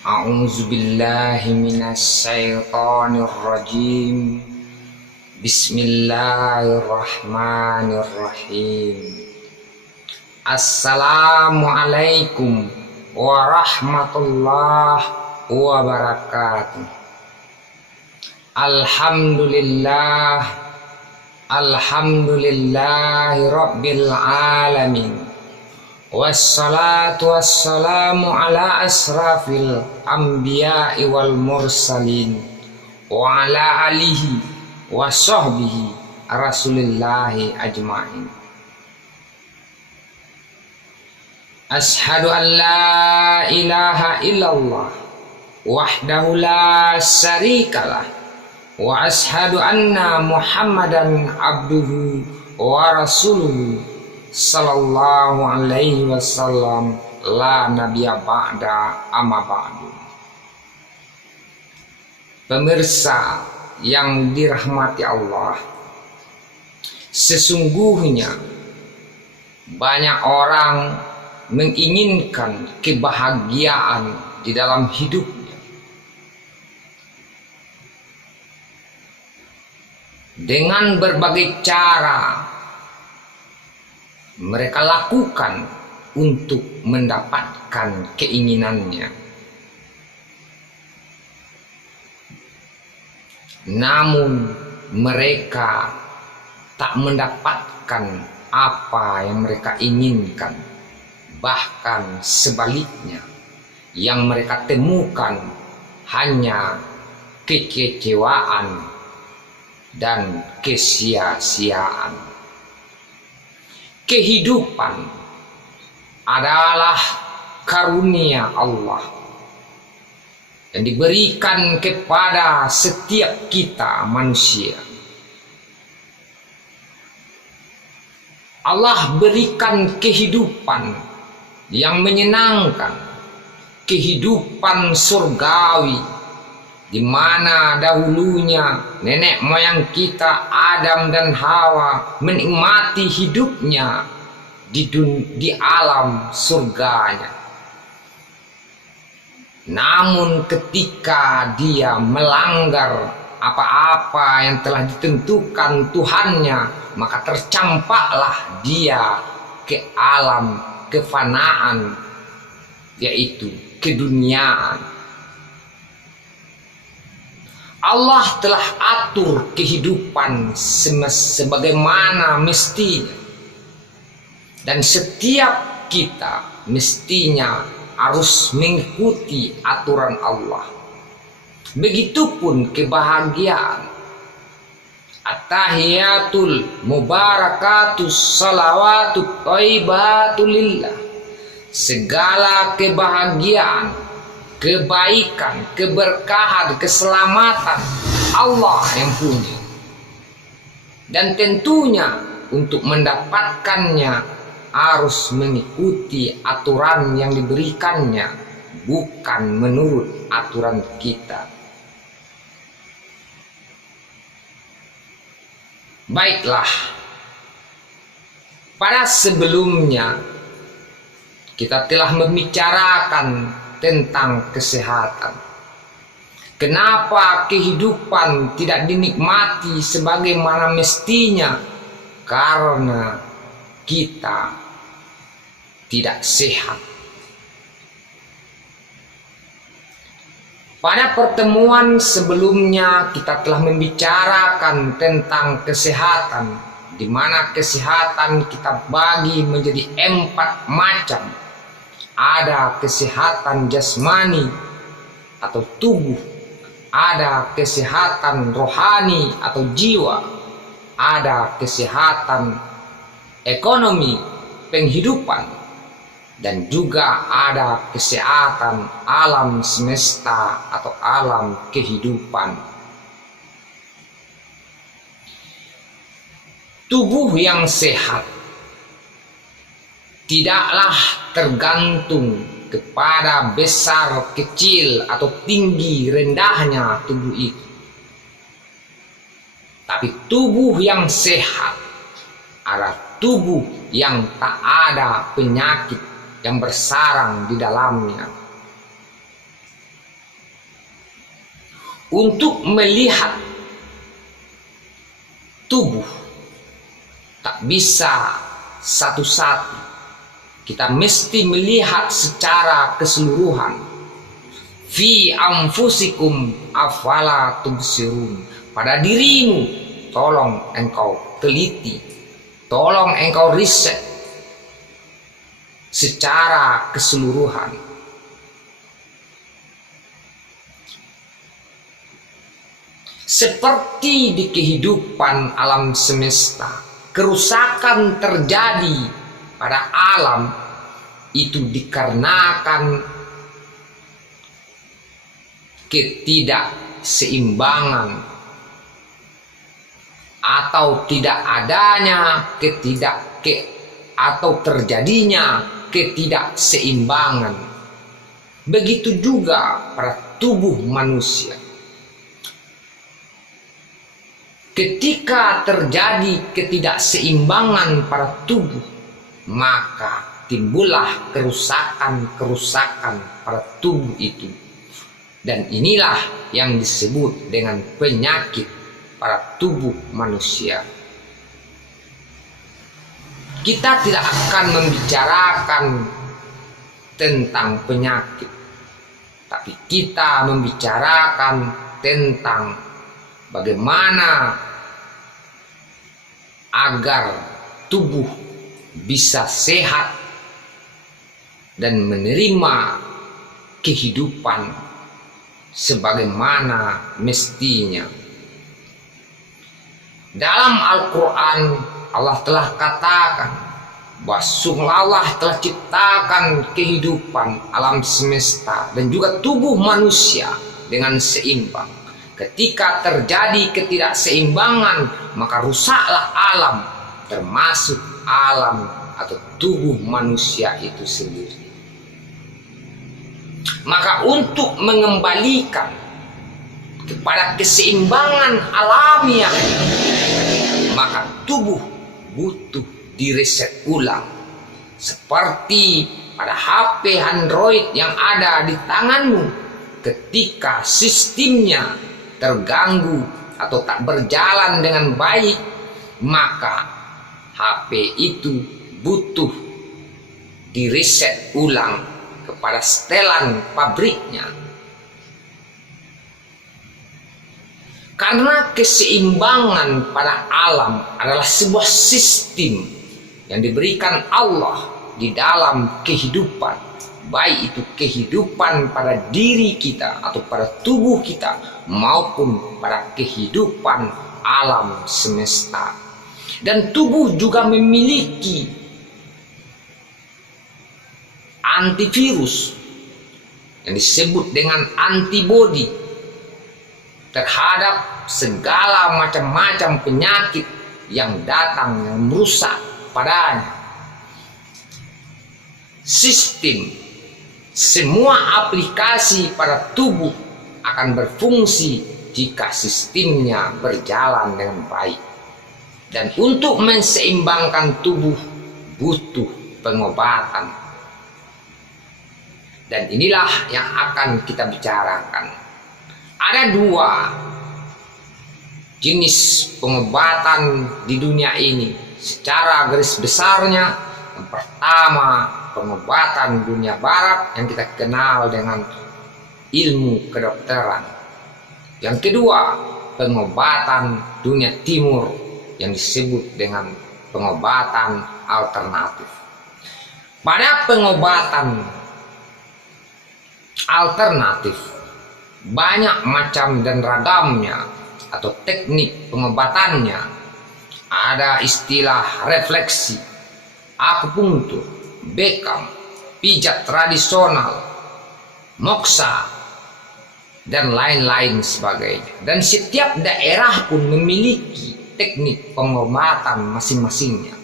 A'udzubillahi minasyaitonirrajim. Bismillahirrahmanirrahim. Assalamualaikum warahmatullahi wabarakatuh. Alhamdulillahi rabbil alamin. Wassalatu wassalamu ala asrafil anbiya'i wal mursalin wa ala alihi wa sahbihi rasulillahi ajma'in. Ashhadu an la ilaha illallah wahdahu la syarikalah wa ashhadu anna muhammadan abduhu wa rasuluhu sallallahu alaihi wasallam la nabiyya ba'da amma ba'du. Pemirsa yang dirahmati Allah, sesungguhnya banyak orang menginginkan kebahagiaan di dalam hidupnya dengan berbagai cara mereka lakukan untuk mendapatkan keinginannya. Namun mereka tak mendapatkan apa yang mereka inginkan. Bahkan sebaliknya, yang mereka temukan hanya kekecewaan dan kesia-siaan. Kehidupan adalah karunia Allah yang diberikan kepada setiap kita manusia. Allah berikan kehidupan yang menyenangkan, kehidupan surgawi, di mana dahulunya nenek moyang kita Adam dan Hawa menikmati hidupnya di alam surganya. Namun ketika dia melanggar apa-apa yang telah ditentukan Tuhannya, maka tercampaklah dia ke alam kefanaan, yaitu keduniaan. Allah telah atur kehidupan sebagaimana mestinya, dan setiap kita mestinya harus mengikuti aturan Allah. Begitupun kebahagiaan. At-tahiyatul mubarakatus salawatut thayyibatulillah. Segala kebahagiaan, kebaikan, keberkahan, keselamatan Allah yang punya. Dan tentunya untuk mendapatkannya harus mengikuti aturan yang diberikannya, bukan menurut aturan kita. Baiklah, pada sebelumnya kita telah membicarakan tentang kesehatan. Kenapa kehidupan tidak dinikmati sebagaimana mestinya? Karena kita tidak sehat. Pada pertemuan sebelumnya kita telah membicarakan tentang kesehatan, di mana kesehatan kita bagi menjadi 4 macam. Ada kesehatan jasmani atau tubuh, ada kesehatan rohani atau jiwa, ada kesehatan ekonomi, penghidupan, dan juga ada kesehatan alam semesta atau alam kehidupan. Tubuh yang sehat tidaklah tergantung kepada besar, kecil, atau tinggi, rendahnya tubuh itu. Tapi tubuh yang sehat adalah tubuh yang tak ada penyakit yang bersarang di dalamnya. untuk melihat tubuh tak bisa satu-satu. Kita mesti melihat secara keseluruhan. Fi anfusikum afala tubsirun. Pada dirimu, tolong engkau teliti, tolong engkau riset secara keseluruhan. Seperti di kehidupan alam semesta, kerusakan terjadi pada alam itu dikarenakan ketidakseimbangan atau tidak adanya atau terjadinya ketidakseimbangan. Begitu juga pada tubuh manusia. Ketika terjadi ketidakseimbangan pada tubuh, maka timbullah kerusakan-kerusakan pada tubuh itu. Dan inilah yang disebut dengan penyakit pada tubuh manusia. Kita tidak akan membicarakan tentang penyakit, tapi kita membicarakan tentang bagaimana agar tubuh bisa sehat dan menerima kehidupan sebagaimana mestinya. Dalam Al-Quran Allah telah katakan bahwa sungguh Allah telah ciptakan kehidupan alam semesta dan juga tubuh manusia dengan seimbang. Ketika terjadi ketidakseimbangan, maka rusaklah alam, termasuk alam atau tubuh manusia itu sendiri. Maka untuk mengembalikan kepada keseimbangan alamiah, maka tubuh butuh direset ulang. Seperti pada HP Android yang ada di tanganmu, ketika sistemnya terganggu atau tak berjalan dengan baik, maka HP itu butuh direset ulang kepada setelan pabriknya. Karena keseimbangan pada alam adalah sebuah sistem yang diberikan Allah di dalam kehidupan, baik itu kehidupan pada diri kita atau pada tubuh kita maupun pada kehidupan alam semesta. Dan tubuh juga memiliki antivirus yang disebut dengan antibodi terhadap segala macam-macam penyakit yang datang yang merusak padanya. Semua aplikasi pada tubuh akan berfungsi jika sistemnya berjalan dengan baik. Dan untuk menseimbangkan tubuh butuh pengobatan. Dan inilah yang akan kita bicarakan. Ada dua jenis pengobatan di dunia ini. Secara garis besarnya, yang pertama pengobatan dunia barat yang kita kenal dengan ilmu kedokteran. Yang kedua, pengobatan dunia timur yang disebut dengan pengobatan alternatif. Pada pengobatan alternatif, banyak macam dan ragamnya atau teknik pengobatannya. Ada istilah refleksi, akupunktur, bekam, pijat tradisional, moksa, dan lain-lain sebagainya. Dan setiap daerah pun memiliki teknik pengobatan masing-masingnya.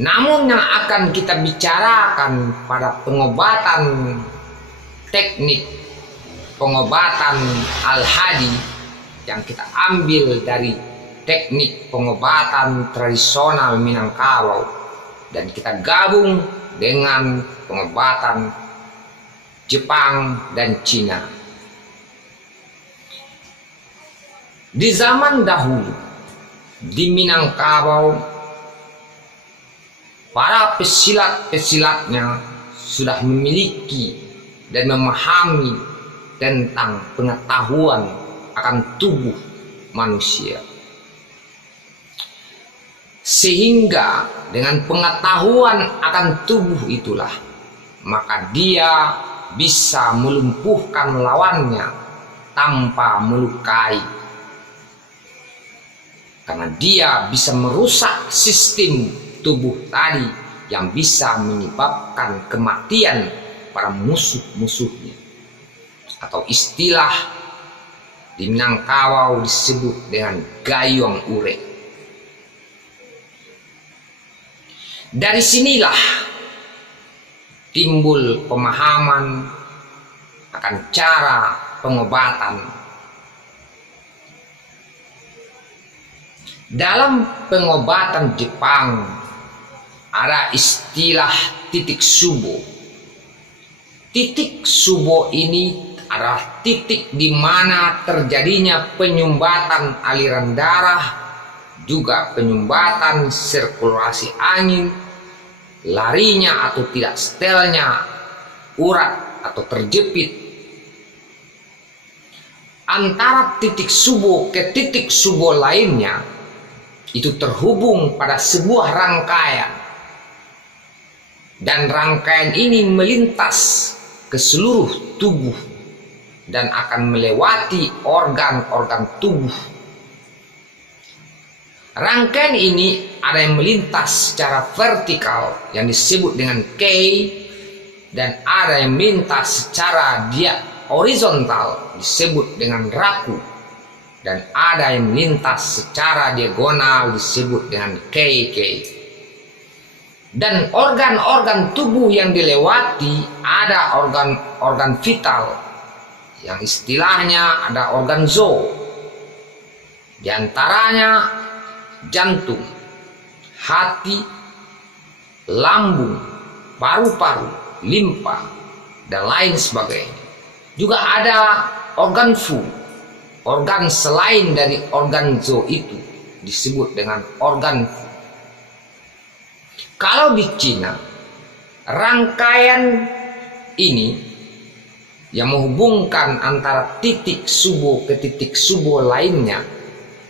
Namun yang akan kita bicarakan pada pengobatan teknik pengobatan Al-Hadi yang kita ambil dari teknik pengobatan tradisional Minangkabau dan kita gabung dengan pengobatan Jepang dan Cina. Di zaman dahulu di Minangkabau, para pesilat-pesilatnya sudah memiliki dan memahami tentang pengetahuan akan tubuh manusia. Sehingga dengan pengetahuan akan tubuh itulah, maka dia bisa melumpuhkan lawannya tanpa melukai. Karena dia bisa merusak sistem tubuh tadi yang bisa menyebabkan kematian para musuh-musuhnya. Atau istilah di Minangkabau disebut dengan gayung urek. Dari sinilah timbul pemahaman akan cara pengobatan. Dalam pengobatan Jepang ada istilah titik subo. Titik subo ini adalah titik di mana terjadinya penyumbatan aliran darah, juga penyumbatan sirkulasi angin, larinya atau tidak setelnya urat atau terjepit. Antara titik subo ke titik subo lainnya itu terhubung pada sebuah rangkaian, dan rangkaian ini melintas ke seluruh tubuh dan akan melewati organ-organ tubuh. Rangkaian ini ada yang melintas secara vertikal yang disebut dengan K, dan ada yang melintas secara horizontal disebut dengan raku, dan ada yang melintas secara diagonal disebut dengan KK. Dan organ-organ tubuh yang dilewati ada organ-organ vital yang istilahnya ada organ zoo. Di antaranya jantung, hati, lambung, paru-paru, limpa, dan lain sebagainya. Juga ada organ fu. Organ selain dari organ zoo itu disebut dengan organ fu. Kalau di Cina, rangkaian ini yang menghubungkan antara titik subo ke titik subo lainnya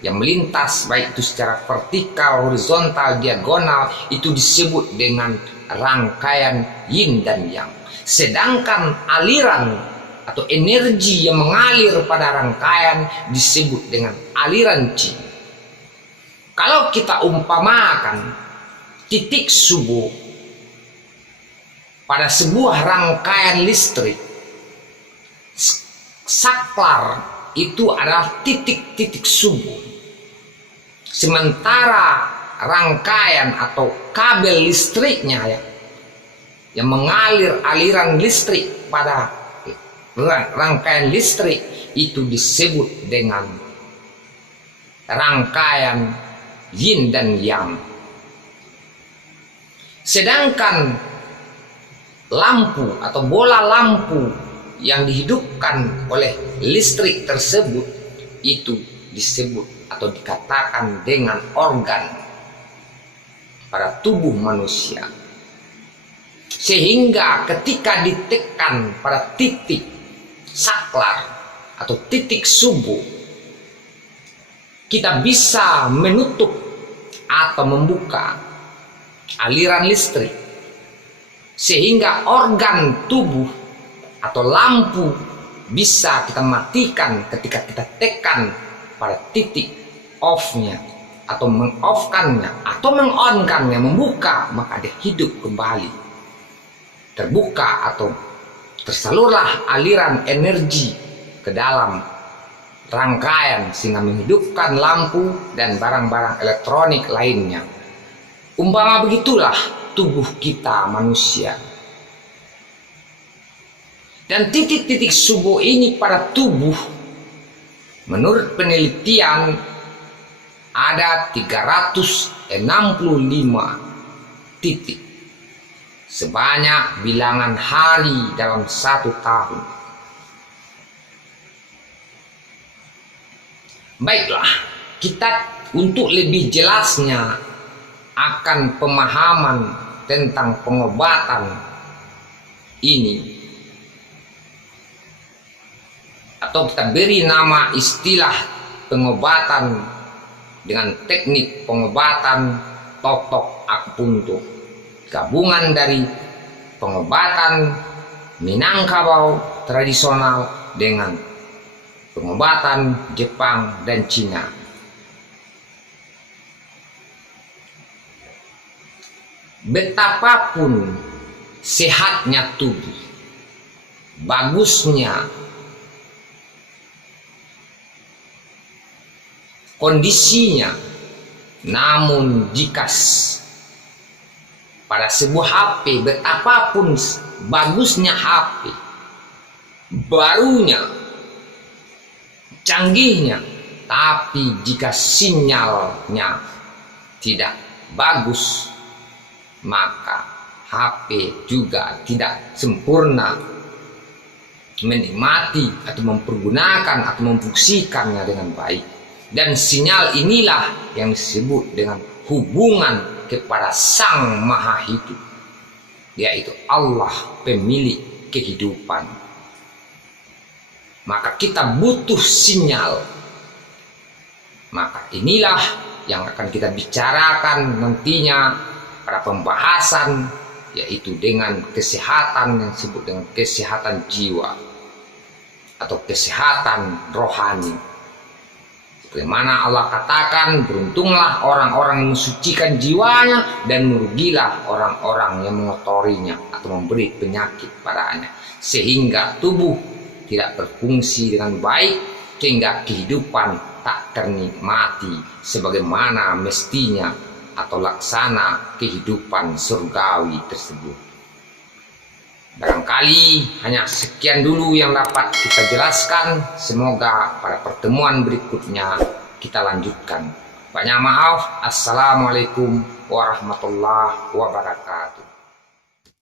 yang melintas baik itu secara vertikal, horizontal, diagonal, itu disebut dengan rangkaian yin dan yang. Sedangkan aliran atau energi yang mengalir pada rangkaian disebut dengan aliran qi. Kalau kita umpamakan titik subo pada sebuah rangkaian listrik, saklar itu adalah titik-titik subo. Sementara rangkaian atau kabel listriknya yang mengalir aliran listrik pada rangkaian listrik itu disebut dengan rangkaian yin dan yang. Sedangkan lampu atau bola lampu yang dihidupkan oleh listrik tersebut itu disebut atau dikatakan dengan organ pada tubuh manusia. Sehingga ketika ditekan pada titik saklar atau titik subo, kita bisa menutup atau membuka aliran listrik, sehingga organ tubuh atau lampu bisa kita matikan ketika kita tekan pada titik off-nya atau meng-off-kannya atau meng-on-kannya, membuka, maka dia hidup kembali, terbuka atau tersalurlah aliran energi ke dalam rangkaian sehingga menghidupkan lampu dan barang-barang elektronik lainnya. Umpama begitulah tubuh kita manusia. Dan titik-titik subo ini pada tubuh, menurut penelitian ada 365 titik sebanyak bilangan hari dalam 1 tahun. Baiklah, kita untuk lebih jelasnya akan pemahaman tentang pengobatan ini, atau kita beri nama istilah pengobatan dengan teknik pengobatan totok akupuntur, gabungan dari pengobatan Minangkabau tradisional dengan pengobatan Jepang dan Cina. Betapapun sehatnya tubuh, bagusnya kondisinya, namun jika pada sebuah HP, betapapun bagusnya HP, barunya, canggihnya, tapi jika sinyalnya tidak bagus, maka HP juga tidak sempurna menikmati atau mempergunakan atau memfungsikannya dengan baik. Dan sinyal inilah yang disebut dengan hubungan kepada Sang Maha Hidup, yaitu Allah pemilik kehidupan. Maka kita butuh sinyal. Maka inilah yang akan kita bicarakan nantinya pada pembahasan, yaitu dengan kesehatan yang disebut dengan kesehatan jiwa atau kesehatan rohani. Bagaimana Allah katakan, beruntunglah orang-orang yang mensucikan jiwanya dan merugilah orang-orang yang mengotorinya atau memberi penyakit padanya, sehingga tubuh tidak berfungsi dengan baik, sehingga kehidupan tak ternikmati sebagaimana mestinya atau laksana kehidupan surgawi tersebut. Barangkali hanya sekian dulu yang dapat kita jelaskan. Semoga pada pertemuan berikutnya kita lanjutkan. Banyak maaf. Assalamualaikum warahmatullahi wabarakatuh.